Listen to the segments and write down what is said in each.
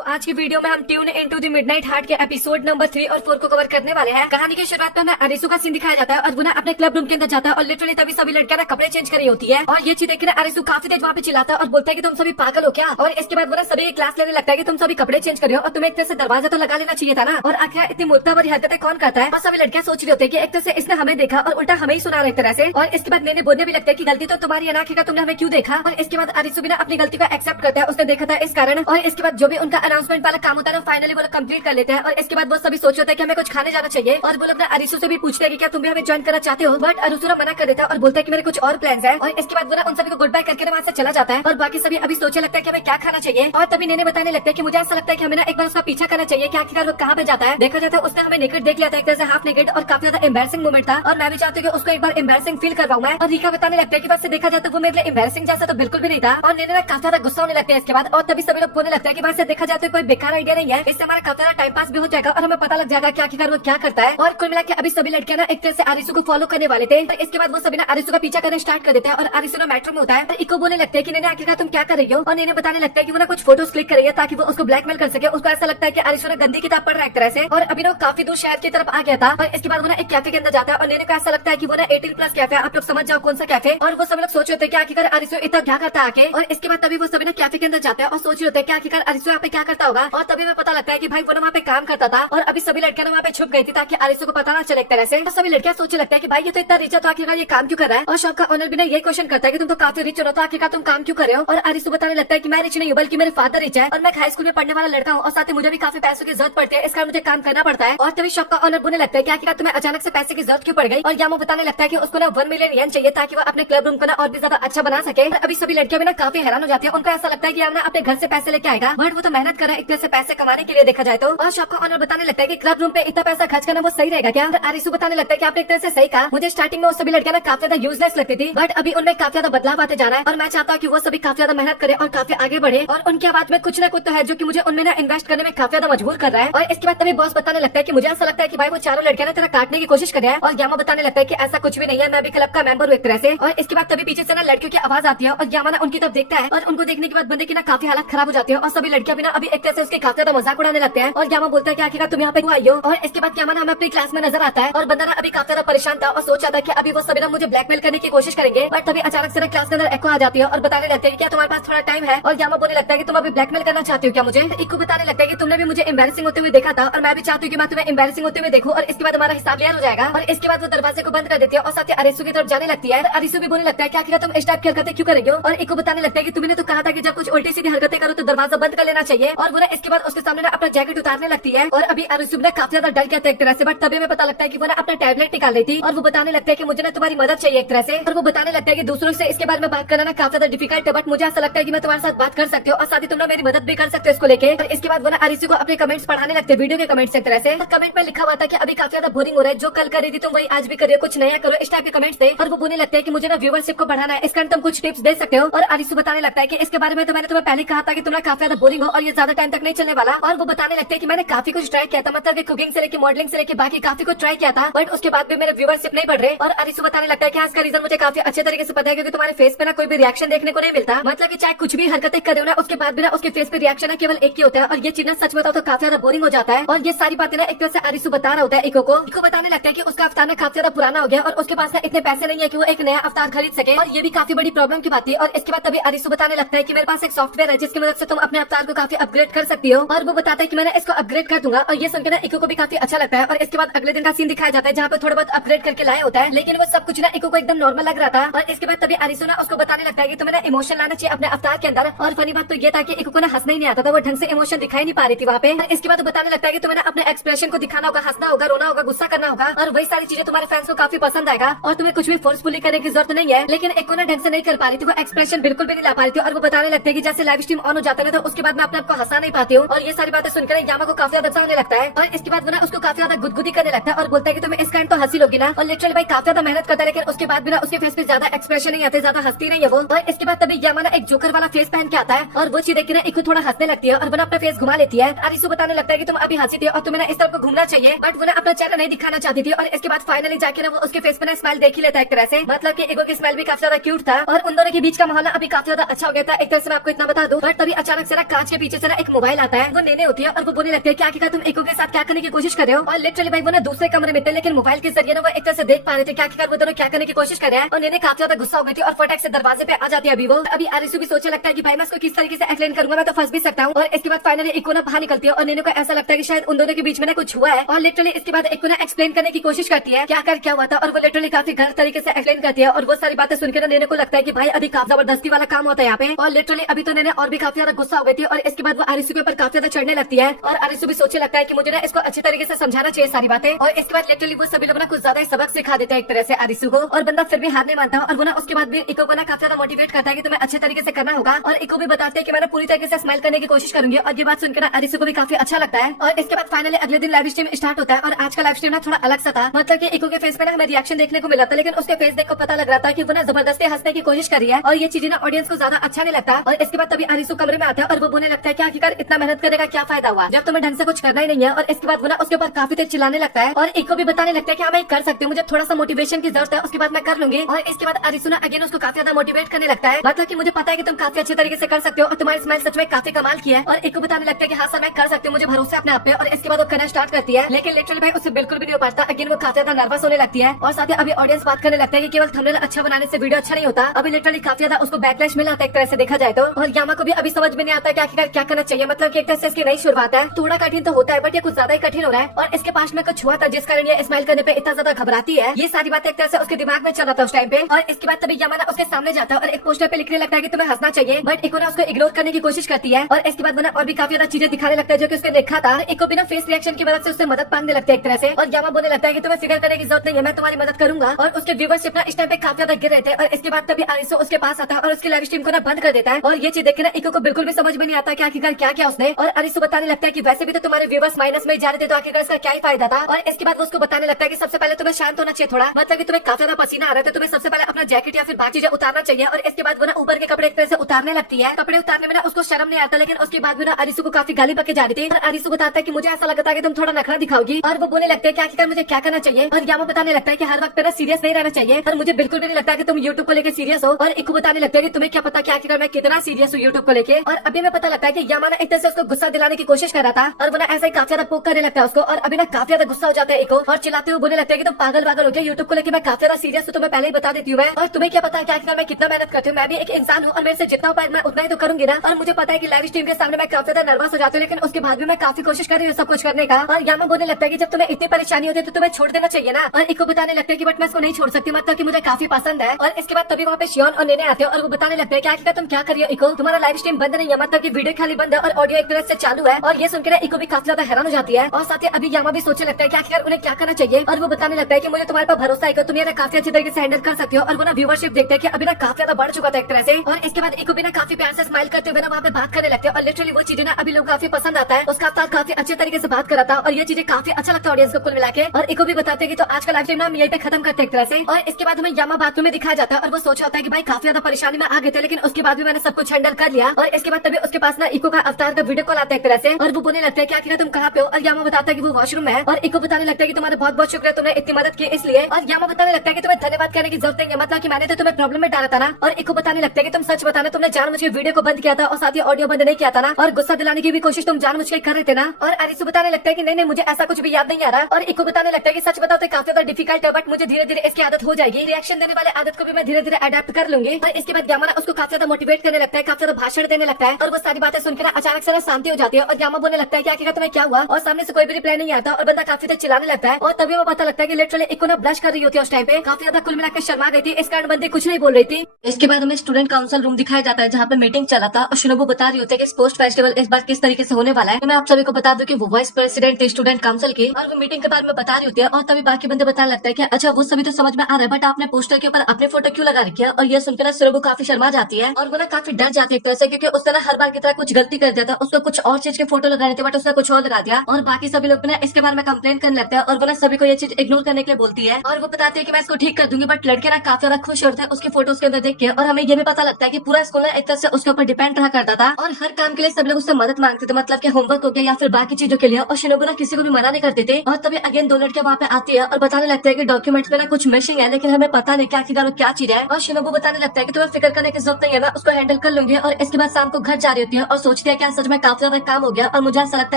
तो आज की वीडियो में हम tune into the midnight heart के एपिसोड नंबर 3 और 4 को कवर करने वाले हैं। कहानी की शुरुआत में हमें अरिसु का सीन दिखाया जाता है और वो ना अपने क्लब रूम के अंदर जाता है और लिटरली तभी सभी लड़कियां ना कपड़े चेंज कर रही होती है और ये चीज देखकर अरिसु काफी देर वहाँ पे चिल्लाता है और बोलता है कि तुम सभी पागल हो क्या। और इसके बाद वो ना सभी क्लास लेने लगता है कि तुम सभी कपड़े चेंज कर रहे हो और तुम्हें एक तरह से दरवाजा तो लगा लेना चाहिए था ना। और आखिर इतनी मूर्खता भरी हरकतें कौन करता है। और सभी लड़कियां सोच रही होती है कि एक तरह से इसने हमें देखा और उल्टा हमें ही सुना एक तरह से। और इसके बाद मैंने बोलने भी लगता है कि गलती तो तुम्हारी है ना, आखिर तुमने हमें क्यों देखा। और इसके बाद अरिसु भी ना अपनी गलती को एक्सेप्ट करता है, उसने देखा था इस कारण। और इसके बाद जो भी उनका अनाउंसमेंट वाला काम होता है फाइनली वो कंप्लीट कर लेते हैं। और इसके बाद वो सभी सोच होता है कि हमें कुछ खाने जाना चाहिए और वो लोग अरिसु से भी पूछते हैं कि क्या तुम भी हमें ज्वाइन करना चाहते हो। बट अरिसु मना कर देता है और बोलता है कि मेरे कुछ और प्लान्स हैं। और इसके बाद वो उन सभी को गुड बाय करके वहाँ से चला जाता है और बाकी सभी अभी सोचने लगता है कि हमें क्या खाना चाहिए। और तभी नेने बताने लगता है कि मुझे ऐसा लगता है कि हमें ना एक बार उसका पीछा करना चाहिए कि आखिरकार वो कहाँ पे जाता है। देखा जाता है उसने हमें नेकेड देख लिया था, एक तरह से हाफ नेकेड, और काफी ज्यादा एम्बैरसिंग मोमेंट था। और मैं भी चाहती हूँ कि उसको एक बार एम्बैरसिंग फील करवाऊं मैं। और रीका बताने लगता है कि वैसे देखा जाए तो वो मेरे लिए एम्बैरसिंग जैसा तो बिल्कुल भी नहीं था। और नेने ना काफी ज्यादा गुस्सा होने लगता है इसके बाद। और तभी सभी लोग बोलने लगता है कि वैसे देखा जाए तो कोई बेकार आइडिया नहीं है, इससे हमारा काफी ज्यादा टाइम पास भी हो जाएगा और हमें पता लग जाएगा कि आखिरकार वो क्या करता है। और कुल मिला के अभी सभी लड़कियां ना एक तरह से अरिसु को फॉलो करने वाले थे। तो इसके बाद वो सभी ना अरिसु का पीछा करना स्टार्ट कर देते हैं और अरिसु ना मेट्रो में होता है। इको बोलने लगते हैं कि नेने आखिरकार तुम क्या कर रही हो। और नेने बताने लगता है कि वो ना कुछ फोटोज क्लिक कर रही है ताकि वो उसको ब्लैकमेल कर सके। उसको ऐसा लगता है कि अरिसु ने गंदी किताब पढ़ रहा है एक तरह से। और अभी ना काफी दूर शहर की तरफ आ गया था। और इसके बाद वो ना एक कैफे के अंदर जाता है और नेने को ऐसा लगता है कि वो ना 18+ कैफे, आप लोग समझ जाओ कौन सा कैफे। और वो सब लोग सोच रहे थे कि आखिरकार अरिसु इतना क्या करता है आके। और इसके बाद तभी वो सभी ना कैफे के अंदर जाते हैं और सोच रहे होते हैं कि आखिरकार अरिसु यहाँ पे क्या करता होगा। और तभी हमें पता लगता है कि भाई वो ना वहाँ पे काम करता था और अभी सभी लड़कियां वहाँ पे छुप गई थी ताकि अरिसु को पता ना चले एक तरह से। तो सभी लड़कियां सोचने लगता है कि भाई ये तो इतना रिच है तो आखिरकार ये काम क्यों कर रहा है। और शॉप का ऑनर भी ना ये क्वेश्चन करता है कि तुम तो काफी रिच हो तो आखिरकार तुम काम क्यों कर रहे हो। और अरिसु बताने लगता है कि मैं रिच नहीं हूँ बल्कि मेरे फादर रिच है और मैं हाई स्कूल में पढ़ने वाला लड़का हूँ और साथ ही मुझे भी काफी पैसों की जरूरत पड़ती है, इस कारण मुझे काम करना पड़ता है। और तभी शॉप का ऑनर बोलने लगता है कि आखिरकार तुम्हें अचानक से पैसे की जरूरत क्यों पड़ गई। और यामो बताने लगता है कि उसको ना 1 मिलियन येन चाहिए ताकि वो अपने क्लब रूम को ना और भी ज्यादा अच्छा बना सके। और अभी सभी लड़कियां भी ना काफी हैरान हो जाती है, उनको ऐसा लगता है कि याम ना अपने घर से पैसे लेके आएगा, बट वो तो मेहनत कर रहा है एक तरह से पैसे कमाने के लिए देखा जाए तो। और शॉप का ऑनर बताने लगता है कि क्लब रूम पे इतना पैसा खर्च करना वो सही रहेगा क्या। अरिसु बताने लगता है कि आपने एक तरह से सही कहा, मुझे स्टार्टिंग में वो सभी लड़कियां ना काफी ज्यादा यूजलेस लगती थी बट अभी उनमें काफी ज्यादा बदलाव आते जा रहा है और मैं चाहता हूँ कि वो सभी काफी ज्यादा मेहनत करे और काफी आगे बढ़े। और उनकी आवाज में कुछ ना कुछ तो है जो कि मुझे उनमें ना इन्वेस्ट करने में काफी ज्यादा मजबूर कर रहा है। और इसके बाद तभी बॉस बताने लगता है कि मुझे ऐसा लगता है कि भाई वो चारों लड़कियां ना तेरा काटने की कोशिश कर रहा है। और यामा बताने लगता है कि ऐसा कुछ भी नहीं है, मैं भी क्लब का मेंबर हूँ एक तरह से। और इसके बाद तभी पीछे से ना लड़कियों की आवाज आती है और यामा ना उनकी तरफ देखता है और उनको देखने के बाद बंदे की ना काफी हालत खराब हो जाती है और सभी लड़कियां भी ना अभी एक तरह से उसके काफी ज्यादा मजाक उड़ाने लगते हैं। और यामा बोलता है कि आखिरकार तुम यहाँ पे क्यों आई हो। और इसके बाद यामा ना हमें अपनी क्लास में नजर आता है और बंदा ना अभी काफी ज्यादा परेशान था और सोच रहा था कि अभी वो सभी ना मुझे ब्लैकमेल करने की कोशिश करेंगे। बट तभी अचानक से ना क्लास के अंदर एको आ जाती है और बताने लगते हैं कि क्या तुम्हारे पास थोड़ा टाइम है। और यामा बोलने लगता है कि तुम अभी ब्लैकमेल करना चाहती हो क्या मुझे। इको बताने लगता है कि तुमने भी मुझे एम्बैरेसिंग होते हुए देखा था और मैं भी चाहती हूँ कि मैं तुम्हें एम्बैरेसिंग होते हुए देखूं और इसके बाद हमारा हिसाब क्लियर हो जाएगा। और इसके बाद वो दरवाजे को बंद कर देती है और साथ ही अरिसु की तरफ जाने लगती है। अरिसु भी बोलने लगता है कि आखिर तुम इस टाइप की हरकतें क्यों करेगी। और इको बताने लगता है कि तुमने तो कहा था कि जब कुछ उल्टी सीधी हरकतें करो तो दरवाजा बंद कर लेना चाहिए। और वो ना इसके बाद उसके सामने ना अपना जैकेट उतारने लगती है और अभी अरिसु ने काफी ज्यादा डर गया था एक तरह से। बट तभी हमें पता लगता है कि वो ना अपना टैबलेट निकाल रही थी और वो बताने लगता है कि मुझे ना तुम्हारी मदद चाहिए एक तरह से। और वो बताने लगता है कि दूसरों से इसके बारे में बात करना ना काफी ज्यादा डिफिकल्ट है बट मुझे ऐसा लगता है कि मैं तुम्हारे साथ बात कर सकती हूँ और साथ ही तुम ना मेरी मदद भी कर सकते हो इसको लेके। और इसके बाद वो ना अरिसु को अपने कमेंट्स पढ़ाने लगते हैं, वीडियो के कमेंट्स एक तरह से। कमेंट में लिखा हुआ था कि अभी काफी ज्यादा बोरिंग हो रहा है, जो कल कर रही थी तुम वही आज भी करिए, कुछ नया करो, इस टाइप के कमेंट्स थे। और वो बोलने लगते हैं कि मुझे ना व्यूअरशिप को बढ़ाना है, इस कारण तुम कुछ टिप्स दे सकते हो। और अरिसु बताने लगता है कि इसके बारे में तो मैंने तुम्हें पहले कहा था कि तुम ना काफी ज्यादा बोरिंग हो और ये ज्यादा टाइम तक नहीं चलने वाला। और वो बताने लगते हैं कि मैंने काफी कुछ ट्राई किया था, मतलब कुकिंग से लेके मॉडलिंग से लेके बाकी काफी कुछ ट्राई किया था बट उसके बाद भी मेरे व्यूअरशिप नहीं बढ़ रहे। और अरिसु बताने लगता है कि इसका रीजन मुझे काफी अच्छे तरीके से पता है क्योंकि तुम्हारे फेस पे ना कोई भी रिएक्शन देखने को नहीं मिलता, मतलब कि चाहे कुछ भी हरकतें करे हो ना उसके बाद भी ना उसके फेस पे रिएक्शन केवल एक ही होता है। और ये चीज ना सच बताओ तो काफी ज्यादा बोरिंग हो जाता है। और ये सारी बातें ना एक तरह से अरिसु बता रहा होता है इको को। इको बताने लगता है कि उसका अवतार ना काफी ज्यादा पुराना हो गया और उसके पास ना इतने पैसे नहीं है कि वो एक नया अवतार खरीद सके और ये भी काफी बड़ी प्रॉब्लम की बात है। और इसके बाद तभी अरिसु बताने लगता है कि मेरे पास एक सॉफ्टवेयर है जिसकी मदद से तुम अपने अवतार को काफी अपग्रेड कर सकती हो। और वो बताता है कि मैंने इसको अपग्रेड कर दूंगा और ये सुनकर ना इको को भी काफी अच्छा लगता है। और इसके बाद अगले दिन का सीन दिखाया जाता है जहाँ पे थोड़ा बहुत अपग्रेड करके लाया होता है, लेकिन वो सब कुछ ना इको को एकदम नॉर्मल लग रहा था। और इसके बाद तभी अरिसु ना उसको बताने लगता है कि तुम्हें ना इमोशन लाना चाहिए अपने अवतार के अंदर। और फनी बात तो ये था कि इको को ना हंसना ही नहीं आता था, वो ढंग से इमोशन दिखाई नहीं पा रही थी वहाँ पे। इसके बाद बताने लगता है कि तुम्हें ना अपने एक्सप्रेशन को दिखाना होगा, हंसना होगा, रोना होगा, गुस्सा करना होगा और वही सारी चीजें तुम्हारे फैंस को काफी पसंद आएगा। और तुम्हें कुछ भी फोर्सफुली करने की जरूरत नहीं है। लेकिन इको ना ढंग से नहीं कर पा रही थी, वो एक्सप्रेशन बिल्कुल भी नहीं ला पा रही थी। और वो बताने लगते हैं कि जैसे लाइव स्ट्रीम ऑन हो जाता है तो उसके बाद मैं अपने आपको हंसा नहीं पाती हूँ। और ये सारी बातें सुनकर यामा को काफी ज्यादा होने लगता है। और इसके बाद वो ना उसको काफी ज्यादा गुदगुदी करने लगता है और बोलता है कि तुम्हें इस कारण तो हंसी लोगी ना। और लिटरली भाई काफी ज्यादा मेहनत करता है लेकिन उसके बाद भी ना उसके फेस पे ज्यादा एक्सप्रेशन नहीं आते, ज्यादा हंसती नहीं है वो। और इसके बाद तभी यामा ना एक जोकर वाला फेस पहन के आता है और वो चीज देख के ना इको थोड़ा हंसने लगती है और वो ना अपना फेस घुमा लेती है। अरिसु बताने लगता है कि तुम अभी हंसी थी और तुम्हें ना इस तरफ को घूमना चाहिए बट वो ना अपना चेहरा नहीं दिखाना चाहती थी। और इसके बाद फाइनली जाके ना वो उसके फेस पे ना स्माइल देख ही लेता है एक तरह से, मतलब कि इको की स्माइल भी काफी ज्यादा क्यूट था। और उन दोनों के बीच का माहौल अभी काफी ज्यादा अच्छा हो गया था एक तरह से, मैं आपको इतना बता दूं। बट तभी अचानक से ना कांच के पीछे से ना एक मोबाइल आता है, वो नेने होती है और वो बोलने लगती है कि आखिरकार तुम इको के साथ क्या करने की कोशिश कर रहे हो। और लिटरली भाई वो ना दूसरे कमरे में थे, लेकिन मोबाइल के जरिए ना वो एक तरह से देख पा रहे थे कि आखिरकार वो दोनों क्या करने की कोशिश कर रहे हैं। और नेने काफी ज्यादा गुस्सा हो गई थी और फटाक से दरवाजे पे आ जाती है। अभी आरिसु भी सोचने लगता है कि भाई मैं इसको किस तरीके से एक्सप्लेन करूंगा, मैं तो फंस भी सकता हूँ। और इसके बाद फाइनली इको ना बाहर निकलती है और नेने को ऐसा लगता है कि शायद उन दोनों के बीच में ना कुछ हुआ है। और लिटरली इसके बाद इको ना एक्सप्लेन करने की कोशिश करती है क्या हुआ था, और वो लिटरली काफी गलत तरीके से एक्सप्लेन करती है। और वो सारी बातें सुनकर नेने को लगता है कि भाई अभी काफी जबरदस्ती वाला काम होता है यहाँ पे। और लिटरली अभी तो नेने और भी काफी ज्यादा गुस्सा हो गई थी और इसके बाद वो आरिसु के ऊपर काफी ज्यादा चढ़ने लगती है। और आरिसु भी सोचने लगता है कि मुझे ना इसको अच्छी तरीके से समझाना चाहिए सारी बातें। और इसके बाद लिटरली वो सभी लोग ना कुछ ज्यादा ही सबक सिखा देते हैं एक तरह से आरिसु को। और बंदा फिर भी हार नहीं मानता और वो ना उसके बाद भी इको को ना काफी ज्यादा मोटिवेट करता है कि तुम्हें अच्छे तरीके से करना होगा। और इको भी बताते हैं कि मैं पूरी तरीके से स्माइल करने की कोशिश करूंगी। और ये बात सुनकर आरिसु को भी काफी अच्छा लगता है। और इसके बाद फाइनली अगले दिन लाइव स्ट्रीम स्टार्ट होता है। और आज का लाइव स्ट्रीम ना थोड़ा अलग सा था, मतलब कि इको के फेस पे ना हमें रिएक्शन देखने को मिला था, लेकिन उसके फेस देख को पता लग रहा था कि वो ना जबरदस्ती हंसने की कोशिश कर रही है। और ये चीजें ना ऑडियंस को ज्यादा अच्छा नहीं लगता। और इसके बाद तभी आरिसु कमरे में आता है और वो बोलने लगता है कि आखिरकार इतना मेहनत करने का क्या फायदा हुआ जब तुम्हें ढंग से कुछ करना ही नहीं है। और इसके बाद वो ना उसके ऊपर काफी तेज चिल्लाने लगता है और इको भी बताने लगता है कि हाँ मैं कर सकती हूँ, मुझे थोड़ा सा मोटिवेशन की जरूरत है, उसके बाद मैं कर लूंगी। और इसके बाद आरिसु ना अगेन उसको काफी ज्यादा मोटिवेट करने लगता है, मतलब कि मुझे पता है कि तुम काफी अच्छे तरीके से कर सकते हो और तुम्हारी स्माइल सच में काफी कमाल की है। और इको बताने लगता है कि हाँ सर मैं कर सकती हूँ, मुझे भरोसा अपने आप पे। और इसके बाद वो करना स्टार्ट करती है, लेकिन लिटरली भाई उससे बिल्कुल भी नहीं हो पाता। अगेन वो काफी ज्यादा नर्वस होने लगती है। और साथ ही अभी ऑडियंस बात करने लगता है कि केवल थंबनेल अच्छा बनाने से वीडियो अच्छा नहीं होता। अभी लिटरली काफी ज्यादा उसको बैकलैश मिला था एक तरह से देखा जाए तो। और यामा को भी अभी समझ में नहीं आता कि आखिरकार क्या करना चाहिए, मतलब कि एक तरह से इसकी नई शुरुआत है, थोड़ा कठिन तो होता है बट ये कुछ ज्यादा ही कठिन हो रहा है। और इसके पास में कुछ हुआ था जिस कारण ये स्माइल करने पे इतना ज्यादा घबराती है। ये सारी बातें एक तरह से उसके दिमाग में चल रहा था उस टाइम पे। और इसके बाद तभी यामा ना उसके सामने जाता है और एक पोस्टर पे लिखने लगता है कि तुम्हें हंसना चाहिए, बट इको ना उसको इग्नोर करने की कोशिश करती है। और इसके बाद वो ना और भी काफी ज्यादा चीजें दिखाने लगता है जो कि उसने देखा था। इको बिना फेस रिएक्शन की मदद से उससे मदद मांगने लगता है एक तरह से। और यामा बोलने लगता है कि तुम्हें फिक्र करने की जरूरत नहीं है, मैं तुम्हारी मदद करूंगा। और उसके व्यूअरशिप ना इस टाइम पे काफी ज्यादा गिर रहे थे। और इसके बाद तभी आरिसु उसके पास आता है और उसकी लाइव स्ट्रीम को ना बंद कर देता है। और ये चीज देख के ना इको को बिल्कुल भी समझ में नहीं आता कि आखिरकार क्या किया उसने। और आरिसु बताने लगता है कि वैसे भी तो तुम्हारे व्यूअर्स माइनस में जा रहे थे, तो आखिरकार इसका क्या ही फायदा था। और इसके बाद वो उसको बताने लगता है कि सबसे पहले तुम्हें शांत होना चाहिए थोड़ा, मतलब कि तुम्हें काफी ज्यादा पसीना आ रहा था, तुम्हें सबसे पहले अपना जैकेट या फिर बाकी चीजें उतारना चाहिए। और इसके बाद वो ना ऊपर के कपड़े एक तरह से उतारने लगती है। कपड़े उतारने में ना उसको शर्म नहीं आता, लेकिन उसके बाद भी ना आरिसु को काफी गाली बके जा रही थी। और आरिसु बताता है कि मुझे ऐसा लगता है कि तुम थोड़ा नखरा दिखाओगी। और वो बोलने लगते हैं कि आखिरकार मुझे क्या करना चाहिए। और यामा बताने लगता है कि हर वक्त ना सीरियस नहीं रहना चाहिए। और मुझे बिल्कुल भी नहीं लगता कि तुम यूट्यूब को लेकर सीरियस हो। और इको बताने लगता है कि तुम्हें क्या पता कि आखिरकार मैं कितना सीरियस हूँ यूट्यूब को लेके। और अभी मैं पता लगता है कि यामा ना एक तरह से उसको गुस्सा दिलाने की कोशिश कर रहा था और वो ना ऐसा ही काफी ज्यादा पोक करने लगता है उसको। और अभी ना काफी ज्यादा गुस्सा हो जाता है इको और चिल्लाते हुए बोलने लगता है कि तुम पागल हो गया, यूट्यूब को लेकर मैं काफी ज्यादा सीरियस हूँ, तो मैं पहले ही बता देती हूँ। और तुम्हें क्या पता है कि आखिरकार मैं कितना मेहनत करती हूँ, मैं भी एक इंसान हूँ और मेरे से जितना हो पाए मैं उतना ही तो करूंगी ना। और मुझे पता है कि लाइव स्ट्रीम के सामने मैं काफी ज्यादा नर्वस हो जाती हूँ, लेकिन उसके बाद भी मैं काफी कोशिश कर रही हूँ सब कुछ करने का। और यामा बोलने लगता है कि जब तुम्हें इतनी परेशानी होती है तो तुम्हें छोड़ देना चाहिए ना। और इको बताने लगता है कि बट मैं इसको नहीं छोड़ सकती, मतलब कि मुझे काफी पसंद है। और इसके बाद तभी वहाँ पे शियोन और नेने आते हैं और वो बताने लगते हैं कि आखिरकार तुम क्या कर रही हो इको, तुम्हारा लाइव स्ट्रीम बंद नहीं है, मतलब कि वीडियो खाली बंद है और ऑडियो एक तरह से चालू है। और ये सुनकर इको भी काफी ज्यादा हैरान हो जाती है। और साथ ही अभी यामा भी सोचने लगता है कि आखिरकार उन्हें क्या करना चाहिए। और वो बताने लगता है कि मुझे तुम्हारे पर भरोसा है, तुम ये काफी अच्छी तरीके से हैंडल कर सकती हो। और वो ना व्यूअरशिप देखते हैं कि अभी ना काफी ज्यादा बढ़ चुका था एक तरह से। और इसके बाद इको भी ना काफी प्यार से स्माइल करते हुए ना वहाँ पे बात करने लगते हैं। और लिटरली वो चीजें ना अभी लोग काफी पसंद आता है, उसका अवतार काफी अच्छे तरीके से बात करा था और ये चीजें काफी अच्छा लगता है ऑडियंस को कुल मिला के। और इको भी बताते हैं कि तो आज का लाइव स्ट्रीम ना हम यहीं पे खत्म करते हैं एक तरह से। और इसके बाद हमें यामा बाथरूम में दिखाया जाता है और वो सोच रहा है कि भाई काफी ज्यादा परेशानी में आ गए थे, लेकिन उसके बाद भी मैंने सब कुछ हैंडल कर लिया। और इसके बाद तभी उसके पास ना इको का अवतार का वीडियो कॉल आता है एक तरह से। और वो बोलने लगता है कि आखिर तुम कहाँ पे हो। और यामा बताता है कि वो वॉशरूम में है। और इको बताने लगता है कि तुम्हारा बहुत बहुत शुक्रिया, तुमने इतनी मदद की इसलिए। और यामा बताने लगता है कि तुम्हें धन्यवाद करने की जरूरत नहीं है, मतलब कि मैंने तो तुम्हें प्रॉब्लम में डाला था ना। और इको बताने लगता है कि तुम सच बताना, तुमने जानबूझ के वीडियो को बंद किया था और साथ ही ऑडियो बंद नहीं किया था ना। और गुस्सा दिलाने की भी कोशिश तुम जानबूझ के कर रहे थे ना। और आरिसु बताने लगता है कि नहीं मुझे ऐसा कुछ भी याद नहीं आ रहा। और इको बताने लगता है कि सच बताओ तो काफी ज्यादा डिफिकल्ट है, बट मुझे धीरे धीरे इसकी आदत हो जाएगी, रिएक्शन देने वाले आदत को भी मैं धीरे धीरे अडेप्ट कर लूंगी। और इसके बाद यामा उसको काफी ज्यादा मोटिवेट करने लगता है, काफी ज्यादा भाषण देने लगता है। और वो सारी बातें सुनकर अचानक से शांति हो जाती है। और यामा बोलने लगता है कि आखिर तुम्हें क्या हुआ। और सामने से कोई भी रिप्लाई नहीं आता और बंदा काफी देर चिल्लाने लगता है। और तभी वो पता लगता है कि लिटरली इको ना ब्लश कर रही होती है उस टाइम पे, काफी ज्यादा कुल मिलाकर शर्मा गई थी, इस कारण बंदे कुछ नहीं बोल रही थी। इसके बाद हमें स्टूडेंट काउंसिल रूम दिखाया जाता है जहाँ पे मीटिंग चला था और शिनोबू बता रही होती है कि स्पोर्ट्स फेस्टिवल इस बार किस तरीके से होने वाला है। तो मैं आप सभी को बता दूं कि वो वाइस प्रेसिडेंट स्टूडेंट काउंसिल की और वो मीटिंग के बारे में बता रही होती है। और तभी बाकी बंदे बताने लगता है कि अच्छा वो सभी तो समझ में आ रहा है, बट आपने पोस्टर के ऊपर अपने फोटो क्यों लगा रखी है। और ये सुनकर शिनोबू काफी शर्मा जाती है और वो ना काफी डर जाती है एक तरह से, क्योंकि उसने ना हर बार की तरह कुछ गलती कर दिया था, उसको कुछ और चीज के फोटो लगाने थे बट उसने कुछ और लगा दिया। और बाकी सभी लोग ना इसके बारे में कंप्लेन करने लगते हैं और वो ना सभी को ये चीज इग्नोर करने के लिए बोलती है। और वो बताते हैं कि मैं इसको ठीक कर दूंगी, बट लड़के ना काफी ज्यादा खुश होते हैं उसके फोटोज के अंदर देख के। और हमें ये भी पता लगता है कि पूरा स्कूल ना एक तरह से उसके ऊपर डिपेंड रहा करता था और हर काम के लिए सब लोग उससे मदद मांगते थे, मतलब कि होमवर्क हो गया या फिर बाकी चीजों के लिए। और शिनोबू ना किसी को भी मना नहीं करते थे। और तभी अगेन दो लड़के वहाँ पे आती है और बताने लगते हैं कि डॉक्यूमेंट्स में ना कुछ मिसिंग है, लेकिन हमें पता नहीं क्या क्या चीज है। और शिनोबू बताने लगता है कि तुम्हें फिक्र करने की जरूरत नहीं है, मैं उसको हैंडल कर लूंगी। और इसके बाद शाम को घर जा रही होती है और सोच सोचती है क्या सच में काफी ज्यादा काम हो गया और मुझे ऐसा लगता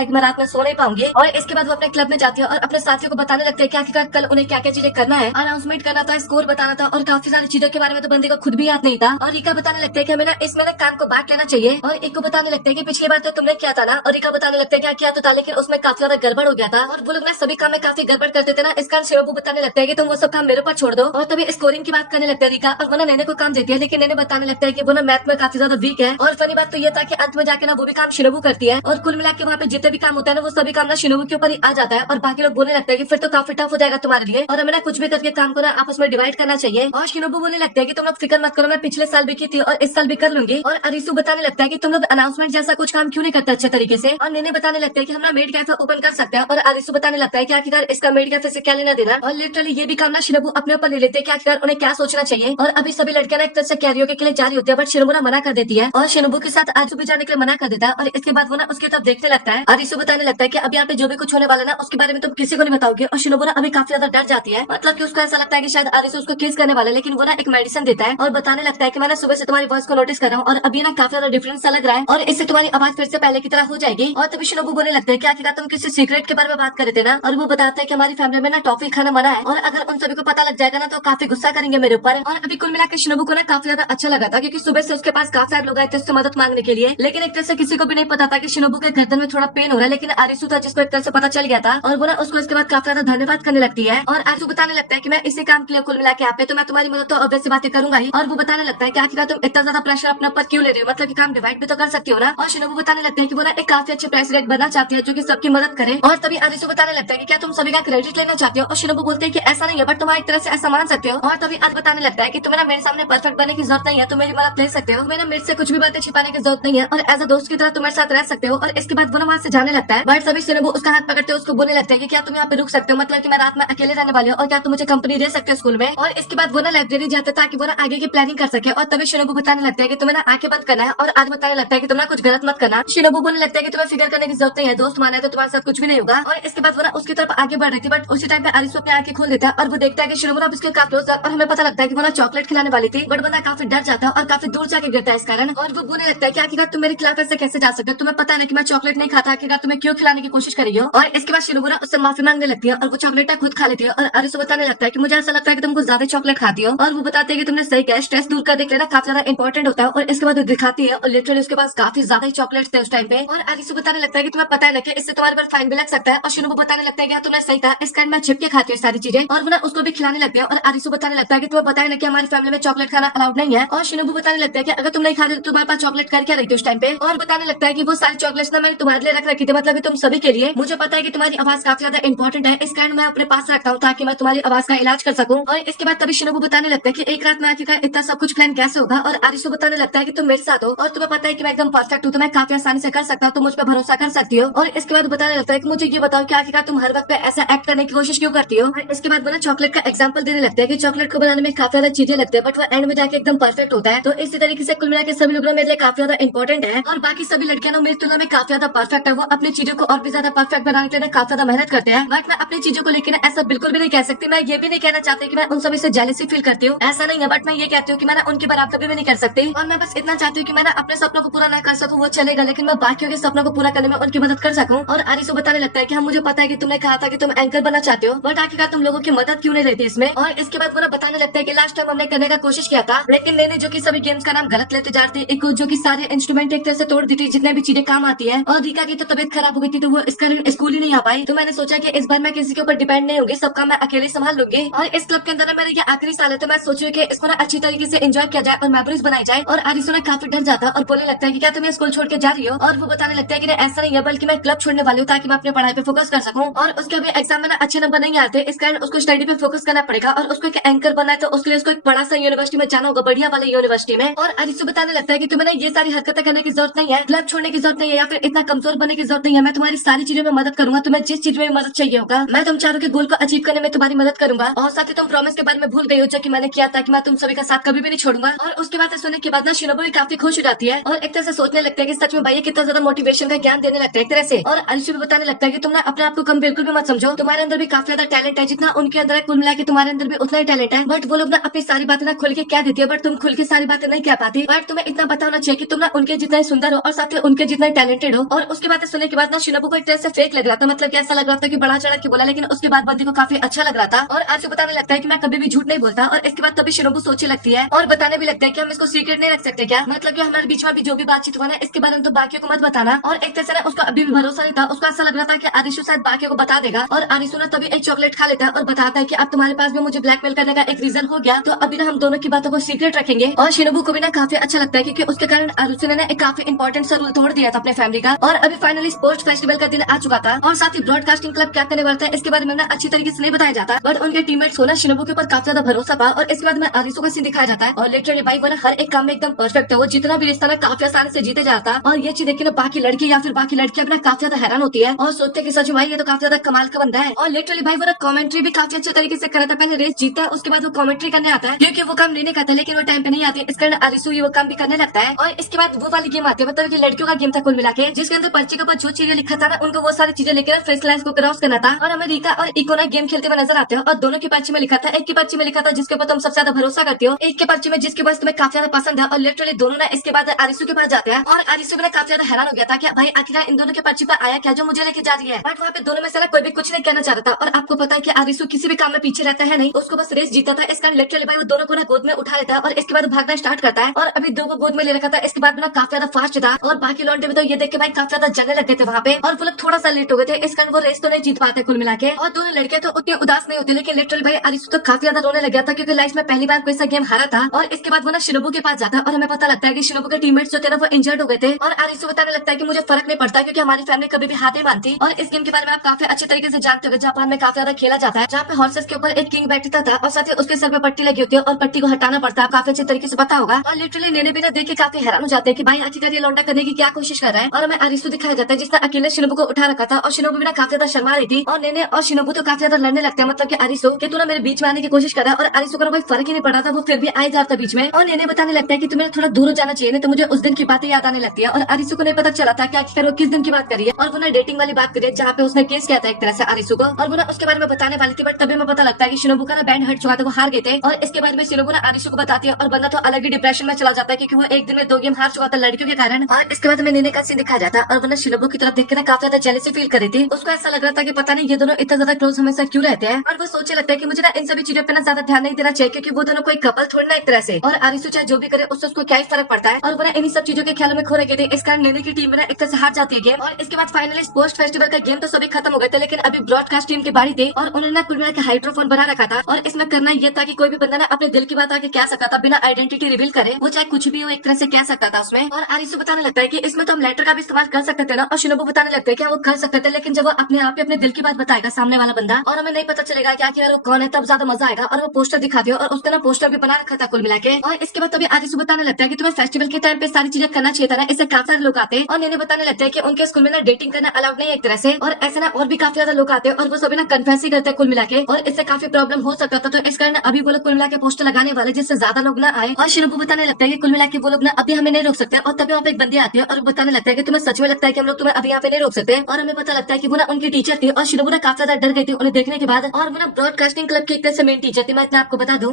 है कि मैं रात में सो नहीं पाऊंगी। और इसके बाद वो अपने क्लब में जाती है और अपने साथियों को बताने लगते हैं कि आखिरकार कल उन्हें क्या क्या चीजें करना है, अनाउंसमेंट करना था, स्कोर बताना था और काफी सारी चीजों के बारे में तो बंदे को खुद भी याद नहीं था। और रिका बताने लगता है कि हमें ना इसमें ना काम को बांट लेना चाहिए। और एक को बताने लगता है कि पिछली बार तो तुमने किया था ना, और रिका बताने लगता है क्या किया तो था लेकिन उसमें काफी ज्यादा गड़बड़ हो गया था और वो लोग ना सभी काम में काफी गड़बड़ करते थे ना, इस कारण शिरोबू बताने लगता है कि तुम वो सब काम मेरे ऊपर छोड़ दो। और तभी स्कोरिंग की बात करने लगता है रिका और वो ना नैने को काम देती है, लेकिन नैने बताने लगता है कि वो ना मैथ में काफी ज्यादा वीक है। और फनी बात तो ये था कि अंत में जाके ना वो भी काम शिरोबू करती है और कुल मिला के वहाँ पे जितने भी काम होता है ना वो सभी काम ना शिरोबू के ऊपर ही आ जाता है। और बाकी लोग बोलने लगता है कि फिर तो काफी टफ हो जाएगा तुम्हारे लिए और हमें ना कुछ भी करके काम को ना आपस में डिवाइड करना चाहिए। और शिनोबू बोलने लगता है कि तुम लोग फिक्र मत करो, मैं पिछले साल भी की थी और इस साल भी कर लूंगी। और अरिसु बताने लगता है कि तुम लोग अनाउंसमेंट जैसा कुछ काम क्यों नहीं करते अच्छे तरीके से। और नेने बताने लगता है कि हम ना मेड कैफे ओपन कर सकते हैं। और अरिसु बताने लगता है कि आखिरकार इसका मेड कैफे से क्या लेना देना। और लिटरली ये भी काम ना शिनोबू अपने ऊपर ले लेते हैं कि आखिरकार उन्हें क्या सोचना चाहिए। और अभी सभी लड़कियां ना एक तरह से कैरियोके के लिए जा रही होती है, बट शिनोबू ना मना कर देती है और शिनोबू के साथ आजू भी जाने के लिए मना कर देता है। और इसके बाद वो ना उसकी तरफ देखने लगता है। अरिसु बताने लगता है कि अभी यहाँ पे जो भी कुछ होने वाला है ना उसके बारे में तुम किसी को नहीं बताओगे। और शिनोबू ना अभी काफी ज्यादा डर जाती है, मतलब कि उसको ऐसा लगता है कि शायद अरिसु उसको किस करने वाला है। लेकिन वो ना एक मेडिसिन देता है और बताने लगता है कि मैंने सुबह से तुम्हारी वॉइस को नोटिस कर रहा हूँ और अभी ना काफी ज्यादा डिफरेंस सा लग रहा है और इससे तुम्हारी आवाज फिर से पहले की तरह हो जाएगी। और तभी शिनोबू बोलने लगता है कि आखिरकार तुम किसी सीक्रेट के बारे में बात कर रहे थे ना। और वो बताता है कि हमारी फैमिली में ना टॉफी खाना मना है और अगर उन सभी को पता लग जाएगा ना तो काफी गुस्सा करेंगे मेरे ऊपर। और अभी कुल मिलाकर शिनोबू को ना काफी ज्यादा अच्छा लगा था क्योंकि सुबह से उसके पास काफी सारे लोग आए थे उससे मदद मांगने के लिए, लेकिन एक तरह से किसी को भी नहीं पता था कि शिनोबू के गर्दन में थोड़ा पेन हो रहा है। लेकिन अरिसु था जिसको एक तरह से पता चल गया था और वो ना उसको इसके बाद काफी ज्यादा धन्यवाद करने लगती है। और अरिसु बताने लगता है कि मैं इसी काम के लिए कुल मिला के आप पे तो मैं तुम्हारी मदद तो ऑब्वियस बातें करूंगा ही। और वो बताने लगता है कि आखिरकार तुम इतना ज्यादा प्रेशर अपने ऊपर क्यों ले रहे हो, मतलब कि काम डिवाइड भी तो कर सकती हो ना। और शिनोबू बताने लगता है कि वो ना एक काफी अच्छे प्रेसिडेंट बनना चाहती है जो कि सबकी मदद करे। और तभी अरिसु बताने लगता है कि क्या तुम सभी का क्रेडिट लेना चाहते हो। और शिनोबू बोलते हैं कि ऐसा नहीं है बट तुम एक तरह से ऐसा मान सकते हो। और तभी आज बताने लगता है कि तुम्हें ना मेरे सामने परफेक्ट बनने की जरूरत नहीं है, तुम मेरी मदद ले सकते हो, तुम्हें ना मेरे से कुछ भी बातें छिपाने की जरूरत नहीं है और एज अ दोस्त की तरह तुम मेरे साथ रह सकते हो। और इसके बाद वो ना वहाँ से जाने लगता है, बट तभी शिनोबू उसका हाथ पकड़ते हुए उसको बोलने लगता है कि क्या तुम यहाँ पे रुक सकते हो, मतलब कि मैं रात में अकेले रहने वाली हूँ और क्या तुम मुझे कंपनी दे सकते हो स्कूल में। और इसके बाद वो ना लाइब्रेरी जाते ताकि वो ना आगे की प्लानिंग कर सके। और तभी शिनोबू बताने लगता है कि तुम्हें ना आंखें बंद करना है और आज बताने लगता है कि तुम ना कुछ गलत मत करना। शिनोबू बोलने लगता है कि तुम्हें फिक्र करने की जरूरत नहीं है, दोस्त माना है तो तुम्हारे साथ कुछ भी नहीं होगा। और इसके बाद वो ना उसकी तरफ आगे बढ़ रही थी, बट उसी टाइम पे अरिसु अपनी आंखें खोल देता है और वो देखता है कि शिनोबू ना उसके काफी क्लोज है और हमें पता लगता है कि वो ना चॉकलेट खिलाने वाली थी, बट बंदा काफी डर जाता है और काफी दूर जाके गिरता है इस कारण। और वो बोलने लगता है कि आखिरकार तुम मेरे खिलाफ ऐसे कैसे जा सकते हो, तुम्हें पता है कि मैं चॉकलेट नहीं खाता, आखिरकार तुम्हें क्यों खिलाने की कोशिश कर रही हो। और इसके बाद शिनोबू ना उससे माफी मांगने लगती है और वो चॉकलेट खुद खा लेती है। और अरिसु बताने लगता है कि मुझे ऐसा लगता है कि तुम कुछ ज्यादा चॉकलेट खाती हो। और वो बताते हैं कि तुमने सही कहा, स्ट्रेस दूर कर देख लेना काफी ज्यादा इंपॉर्टेंट होता है। और इसके बाद वो दिखाती है और लिटरली उसके पास काफी ज्यादा ही चॉकलेट थे उस टाइम पे। और अरिसु बताने लगता है कि तुम्हें पता है ना कि इससे तुम्हारे पर फाइन भी लग सकता है। और शिनोबू बताने लगता है कि तुमने सही कहा, इस कारण मैं छिपके खाती हूँ सारी चीजें। और वो ना उसको भी खिलाने लगती है। और अरिसु बताने लगता है कि तुम्हें पता है ना कि हमारी फैमिली में चॉकलेट खाना अलाउड नहीं है। और शिनोबू बताने लगता है कि अगर तुम नहीं खा रहे तो तुम्हारे पास चॉकलेट कर क्या रही थी उस टाइम पे। और बताने लगता है कि वो सारी चॉकलेट्स ना मैंने तुम्हारे लिए रख रखी थी, मतलब तुम सभी के लिए। मुझे पता है कि तुम्हारी आवाज काफी ज्यादा इंपॉर्टेंट है, इस कारण मैं अपने पास रखता हूँ ताकि मैं तुम्हारी आवाज का इलाज कर सकूं। और इसके बाद तभी शिनोबू बताने लगता है कि एक रात में आखिरकार इतना सब कुछ प्लान कैसे होगा। और अरिसु बताने लगता है कि तुम मेरे साथ हो और तुम्हें पता है कि मैं एकदम परफेक्ट हूँ, तो मैं काफी आसानी से कर सकता हूँ, तुम मुझ पर भरोसा कर सकती हो। और इसके बाद बताने लगता है कि मुझे ये बताओ कि आखिरकार तुम हर वक्त पे ऐसा एक्ट करने की कोशिश क्यों करती हो। और इसके बाद वो ना चॉकलेट का एग्जाम्पल देने लगता है कि चॉकलेट को बनाने में काफी ज्यादा चीजें लगती है बट वो एंड में जाके एकदम परफेक्ट होता है। तो इसी तरीके से कुल मिला के सभी लोग मेरे लिए काफी ज्यादा इंपॉर्टेंट है और बाकी सभी लड़कियां मेरी तुलना में काफी ज्यादा परफेक्ट है। वो अपनी चीजों को और भी ज्यादा परफेक्ट बनाने के लिए काफी ज्यादा मेहनत करते हैं, बट मैं अपनी चीजों को लेकर ऐसा बिल्कुल भी नहीं कह सकती। मैं ये भी नहीं कहना चाहती कि मैं उन सभी से जेलसी फील करती हूँ, ऐसा नहीं है, बट मैं ये कहती हूँ कि मैं उनकी बराबरी भी नहीं कर सकती। और मैं बस इतना चाहती हूँ कि मैं अपने सपनों को पूरा न कर सकूँ वो चलेगा, लेकिन मैं बाकियों के सपनों को पूरा करने में उनकी मदद कर सकूँ। और अरिसु बताने लगता है कि मुझे पता है कि तुमने कहा था कि तुम एंकर बनना चाहते हो, बट आखिरकार तुम लोगों की मदद क्यों नहीं लेती इसमें। और इसके बाद वो बताने लगता है कि लास्ट टाइम हमने करने का कोशिश किया था, लेकिन मैंने जो कि सभी गेम्स का नाम गलत लेते जा रहे थे, एक जो कि सारे इंस्ट्रूमेंट एक तरह से तोड़ दी थी जितने भी चीजें काम आती है। और रिका की तो तबियत खराब हो गई थी तो वो इस कारण स्कूल ही नहीं आ पाई। तो मैंने सोचा कि इस बार मैं किसी के ऊपर डिपेंड नहीं होगी, सब काम मैं अकेले संभाल लूंगी। और इस क्लब के अंदर मेरा ये आखिरी साल है तो मैं सोची कि इसको ना अच्छी तरीके से एंजॉय किया जाए और मेमोरीज बनाई जाए। और अरिसु ने काफी डर जाता है और बोलने लगता है कि क्या तुम स्कूल छोड़ के जा रही हो। और वो बताने लगता है कि ऐसा नहीं है बल्कि मैं क्लब छोड़ने वाली हूँ ताकि मैं अपने पढ़ाई पे फोकस कर सकूं। और उसके अभी एग्जाम में ना अच्छे नंबर नहीं आते, इस कारण उसको स्टडी पे फोकस करना पड़ेगा और उसको एक एंकर बनना है, तो उसके लिए उसको एक बड़ा सा यूनिवर्सिटी में जाना होगा, बढ़िया वाले यूनिवर्सिटी में। और अरिसु बताने लगता है कि तुम्हें ना ये सारी हरकतें करने की जरूरत नहीं है, क्लब छोड़ने की जरूरत नहीं है या फिर इतना कमजोर बनने की जरूरत नहीं है। मैं तुम्हारी सारी चीजों में मदद करूंगा, तुम्हें जिस चीज में मदद चाहिए होगा मैं तुम चारों के गोल को अचीव करने में तुम्हारी मदद करूंगा। और साथ ही तुम प्रॉमिस के बारे में भूल गई हो जो कि मैंने किया था कि मैं तुम सभी का साथ कभी भी नहीं छोड़ूंगा। और उसके बाद सुनने के बाद ना शिनोबू भी काफी खुश हो जाती है और एक तरह से सोचने लगता है कि सच में भाई कितना ज्यादा मोटिवेशन का ज्ञान देने लगता है एक तरह से। और अरिसु भी बताने लगता है कि तुम ना अपने आप को कम बिल्कुल भी मत समझो, तुम्हारे अंदर भी काफी ज्यादा टैलेंट है, जितना उनके अंदर है कुल मिला के तुम्हारे अंदर भी उतना ही टैलेंट है। बट वो लोग ना अपनी सारी बातें ना खुल के कह देती है, बट तुम खुल के सारी बातें नहीं कह पाती। बट तुम्हें इतना पता होना चाहिए कि तुम ना उनके जितना सुंदर हो और साथ ही उनके जितना टैलेंटेड हो। और उसके बाद सुनने के बाद ना शिनोबू को एक तरह से फेक लग रहा था, मतलब कि ऐसा लग रहा था कि बड़ा चढ़ा के बोला, लेकिन उसके बाद बंदी को काफी अच्छा लग रहा था। और आरिसू बताने लगता है कि मैं कभी भी झूठ नहीं बोलता। और इसके बाद तभी शिनोबू सोचने लगती है और बताने भी लगता है कि हम इसको सीक्रेट नहीं रख सकते क्या, मतलब कि हमारे बीच में भी जो भी बातचीत हुआ ना इसके बारे में तो बाकियों को मत बताना। और एक तरह से ना उसका अभी भी भरोसा नहीं था, उसको ऐसा लग रहा था कि आरिशु शायद बाकियों को बता देगा। और आरिशु ना तभी एक चॉकलेट खा लेता है और बताता है कि अब तुम्हारे पास भी मुझे ब्लैकमेल करने का एक रीजन हो गया, तो अभी ना हम दोनों की बातों को सीक्रेट रखेंगे। और शिनोबू को भी ना काफी अच्छा लगता है क्योंकि उसके कारण आरिशु ने ना एक काफी इंपॉर्टेंट सा रूल तोड़ दिया था अपने फैमिली का। और अभी फाइनली स्पोर्ट्स फेस्टिवल का दिन आ चुका था और साथ ही ब्रॉडकास्टिंग क्लब क्या करने वाला था इसके बारे में ना अच्छी तरीके से नहीं बताया जाता, बट उनके टीममेट्स को ना शिनोबू के ऊपर काफी ज्यादा भरोसा था। और इसके बाद में आरिशु का सीन दिखाया जाता है और लिटरली भाई वो ना हर एक काम में एकदम परफेक्ट है, वो जितना भी रिश्ता ना काफी आसानी से जीते जाता है। और ये चीज देखिए ना बाकी लड़की या फिर बाकी लड़कियां अपना काफी ज्यादा हैरान होती है और सोचते हैं कि सच में भाई ये तो काफी ज्यादा कमाल का बंदा है। और लिटरली भाई वो ना कमेंट्री भी काफी अच्छे तरीके से करता है, पहले रेस जीतता है उसके बाद वो कमेंट्री करने आता है, क्योंकि वो काम नहीं करता लेकिन वो टाइम पे नहीं आती है, इस कारण आरिशु ये वो काम भी करने लगता है। और इसके बाद वो वाली गेम आती है, मतलब कि लड़कियों का गेम था कुल मिला के, जिसके अंदर पर्ची के ऊपर जो चीजें लिखा था ना उनको वो सारी चीजें लेकर फर्स्ट क्लास को क्रॉस करना था। और हमें रीका और इको ना गेम खेलते हुए नजर आते हैं और दोनों की पर्ची में लिखा था, एक की पर्ची में लिखा था जिसके ऊपर तुम सबसे ज्यादा भरोसा करते हो, एक की पर्ची में जिसके पास तुम्हें काफी ज्यादा पसंद है। और लिटरली दोनों ना इसके बाद आरिशु के पास जाते हैं और आरिशु भी काफी ज्यादा हैरान हो गया था कि भाई आखिर इन दोनों के पर्ची पर आया क्या जो मुझे लेके जा रही है, बट वहाँ पे दोनों में से ना कोई भी कुछ नहीं कहना चाह रहा था। और आपको पता है कि आरिशु किसी भी काम में पीछे रहता है नहीं, उसको बस रेस जीता था, इस कारण लिटरली भाई वो दोनों को ना गोद में उठा लेता है और इसके बाद भागना स्टार्ट करता है। और अभी दो को गोद में ले रखा था, इसके बाद ना काफी ज्यादा फास्ट था और बाकी लौंडे भी तो ये देख के भाई काफी ज्यादा जलने लग गए थे वहाँ पे, और वो लोग थोड़ा सा लेट हो गए थे, इस कारण वो रेस तो नहीं जीत पाते कुल मिला के। और दोनों लड़कियां तो उतनी उदास नहीं होती, लेकिन लिटरली भाई आरिशु तो काफी ज्यादा रोने लग गया था क्योंकि लाइफ में पहली बार कोई सा गेम हारा था। और इसके बाद वो ना शिनोबू के पास जाता है और हमें पता लगता है कि शिनोबू के टीममेट्स जो थे ना वो इंजर्ड हो गए थे। और आरिशु बताने लगता है कि मुझे फर्क नहीं पड़ता क्योंकि हमारी फैमिली कभी भी हाथ नहीं मानती। और इस गेम के बारे में आप काफी अच्छे तरीके से जानते हो, जापान में काफी ज्यादा खेला जाता है, जहाँ पे हॉर्सेस के ऊपर एक किंग बैठता था और साथ ही उसके सर पे पट्टी लगी होती है और पट्टी को हटाना पड़ता है, काफी अच्छे तरीके से पता होगा। और लिटरली नेने भी ना देख के काफी हैरान हो जाते हैं कि भाई आखिरकार ये लौंडा करने की क्या कोशिश कर रहा है। और हमें आरिशु दिखाया जाता है जिसने अकेले शिनोबू को उठा रखा था और शिनोबू भी ना काफी ज्यादा शर्मा रही थी। और नेने और शिनोबू तो काफी ज्यादा लड़ने लगते हैं, मतलब कि आरिशु कि तू ना मेरे बीच में आने की कोशिश कर रहा है। और आरिशु को कोई फर्क ही नहीं पड़ा था, वो फिर भी आ जाता बीच में। और नेने बताने लगता है कि तुम्हें थोड़ा दूर जाना चाहिए, नहीं तो मुझे उस दिन की बातें याद आने लगती है। और आरिशु को नहीं पता चला था कि आखिर वो किस दिन की बात करी है। और वो ना डेटिंग वाली बात करी है जहाँ पे उसने केस किया था एक तरह से आरिशु को, और वो ना उसके बारे में बताने वाली थी, बट तभी में पता लगता है कि शिनोबू का ना बैंड हट चुका था, वो हार गए थे। और इसके बाद में शिनोबू ना आरिशु को बताती है और बंदा तो अलग ही डिप्रेशन में चला जाता है क्योंकि वो एक दिन में 2 गेम हार चुका था लड़कियों के कारण। और इसके बाद में नेने का सीन दिखाया जाता है और वो ना शिनोबू की तरफ देख के ना काफी ज्यादा जेलसी फील कर रही थी। उसको ऐसा लग रहा था कि पता नहीं ये दोनों इतना ज्यादा क्लोज हमेशा क्यों रहते हैं। और वो सोचने लगता है कि मुझे ना इन सभी चीजों पे ना ज्यादा ध्यान नहीं देना चाहिए क्योंकि वो दोनों कोई कपल थोड़ी ना एक तरह से, और आरिशु चाहे जो भी करे उससे उसको क्या ही फर्क पड़ता है। और वो ना इन्हीं सब चीजों के ख्यालों में खो रहे थे, इस कारण नेने की टीम में ना एक तरह से हार जाती है गेम। और इसके बाद फाइनली स्पोर्ट्स फेस्टिवल का गेम तो सभी खत्म हो गए थे, लेकिन अभी ब्रॉडकास्ट टीम की बारी थी और उन्होंने कुल मिला के हाइड्रोफोन बना रखा था। और इसमें करना ये था कि कोई भी बंदा ना अपने दिल की बात आके कह सकता था बिना आइडेंटिटी रिवील करे, वो चाहे कुछ भी हो एक तरह से कह सकता था उसमें। और आरिशु बताने लगता है कि इसमें तो हम लेटर का भी इस्तेमाल कर सकते थे ना, और शिनोबू बताने लगता है कि वो कर सकते थे, लेकिन जब वो अपने आप ही अपने दिल की बात बताएगा सामने वाला बंदा और हमें नहीं पता चलेगा कि आखिर वो कौन है, तब ज्यादा मजा आएगा। और वो पोस्टर दिखाती है और उसने ना पोस्टर भी बना रखा था कुल मिला के। और इसके बाद तभी आरिशु बताने लगता है कि तुम्हें फेस्टिवल के टाइम पे सारी चीजें करना चाहिए था ना, इससे काफी सारे लोग आते हैं। और नेने बताने लगता है कि उनके स्कूल में ना डेटिंग करना अलाउड नहीं है एक तरह से, और ऐसे ना और भी काफी ज्यादा लोग आते हैं और वो सभी ना कन्फेस ही करते हैं कुल मिला के, और इससे काफी प्रॉब्लम हो सकता था। तो इस कारण अभी वो लोग कुल मिला के पोस्टर लगाने वाले जिससे ज्यादा लोग ना आए। और शिनोबू बताने लगता है कि कुल मिला के वो लोग ना अभी हमें नहीं रोक सकते। और तभी वहाँ पे एक बंदी आती है और बताने लगता है कि तुम्हें सच में लगता है कि हम लोग तुम्हें अभी यहाँ पे नहीं रोक सकते। और हमें पता लगता है कि वो ना उनकी टीचर थी और शिनोबू ना काफी ज्यादा डर गई थी उन्हें देखने के बाद। और वो ना ब्रॉडकास्टिंग क्लब की एक तरह से मेन टीचर थी, मैं इतना आपको बता दूं।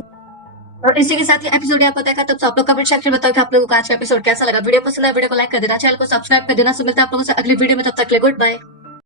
और इसी के साथ ही एपिसोड आपको देखा, तब आप लोग कमेंट सेक्शन में बताओ कि आप लोगों को आज का एपिसोड कैसा लगा। वीडियो पसंद है वीडियो को लाइक कर देना, चैनल को सब्सक्राइब कर देना। मिलता है आप लोगों से अगली वीडियो में, तब तक के लिए गुड बाय।